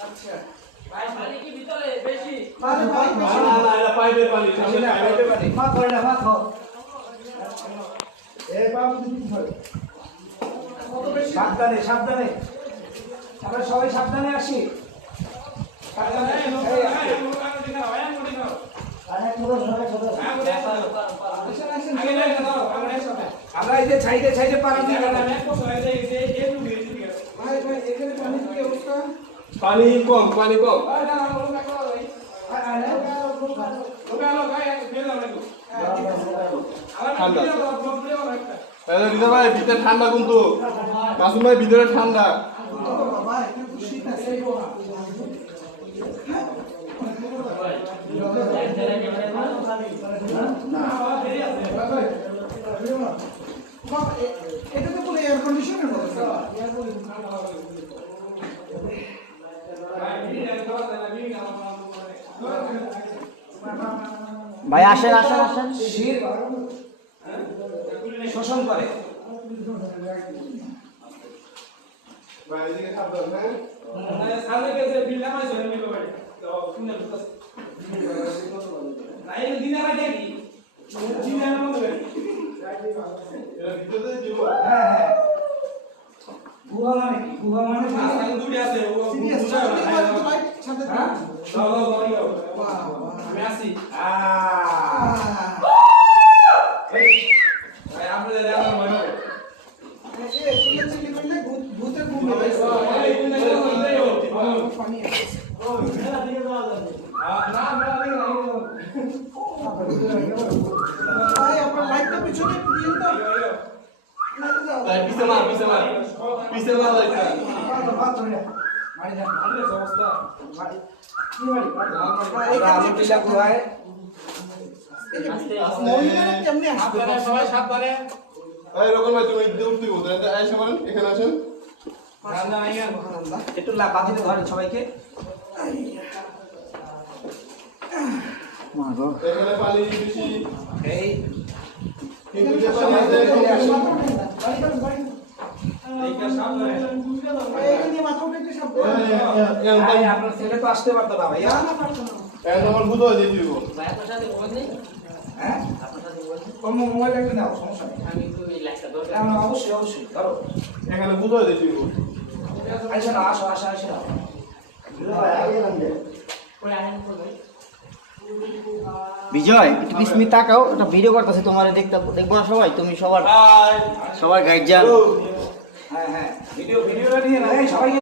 আচ্ছা ভাই পানি কি ভিতরে বেশি পানি বেশি না এটা পাইপের পানি সামনে পাইপের পানি মা করে না মা খাও এই বাবু দিতে হবে কত বেশি সাবধানে সাবধানে আমরা সবাই সাবধানে আসি সাবধানে এই আরে তোরা সবাই ছোট আমরা এই যে সাইডে সাইডে পানি দিই না ভাই ভাই এখানে পানি কি অবস্থা পানি কম ঠান্ডা ভাই ভিতরে ঠান্ডা কিন্তু মাসুম ভাই ভিতরে ঠান্ডা বাবা এখানে তো শীত আছে এটা তো পুরো এয়ার কন্ডিশনের ব্যবস্থা ভাই আসেন আসেন আসেন শির শোষণ করে ভাই এদিকে সাবধান হ্যাঁ সামনে গেছে বিল্লা মাই ধরে নিব ভাই তো শুনে বুঝছ নাই দিন আগে দেখি দিন আগে মনে হয় এটা ভিতরে দিব হ্যাঁ হ্যাঁ গুহা মানে কি গুহা মানে সামনে দুটি আছে ও সিরিয়াস বুঝা তো লাইট সাথে হ্যাঁ দাও বাহ আমি আসি ভাই আপনাদের আমার মনে হয় এই চিল্লা চিল্লি করলে ভূতের ঘুম হবে পানি ভাই আপনার লাইটটা পিছনে দিন তো ভাই পিছে মার লাইটা বাদ ধরে মারি যান অবস্থা কি মারি এখানে পিলা গুহায় মহিলারা কেমনে আসবে সবাই সাবধানে ভাই রকম ভাই তুমি এদিকে উঠতে বলতে আইসা পারেন এখানে আসেন একটু বাতিতে ধরেন সবাইকে এখানে পানি বেশি এই কিন্তু যে পানি আছে আপনার ছেলে তো আসতে পারতো না ভাইয়া আমার বুঝো দিয়ে দিব ভাই আপনার সাথে বল নেই হ্যাঁ আপনার সাথে বল কম মোবাইল একটা দাও সমস্যা নেই আমি একটু এই লাইটটা ধরে অবশ্যই অবশ্যই ধরো এখানে বুঝো দিয়ে দিব আসো না আসো আসো আসো পরে আইন করবে বিজয় একটু বিস্মিত তাকাও একটা ভিডিও করতেছে তোমার দেখবো না সবাই তুমি সবার গাইড যান হ্যাঁ হ্যাঁ ভিডিওটা নিয়ে না এই সবাই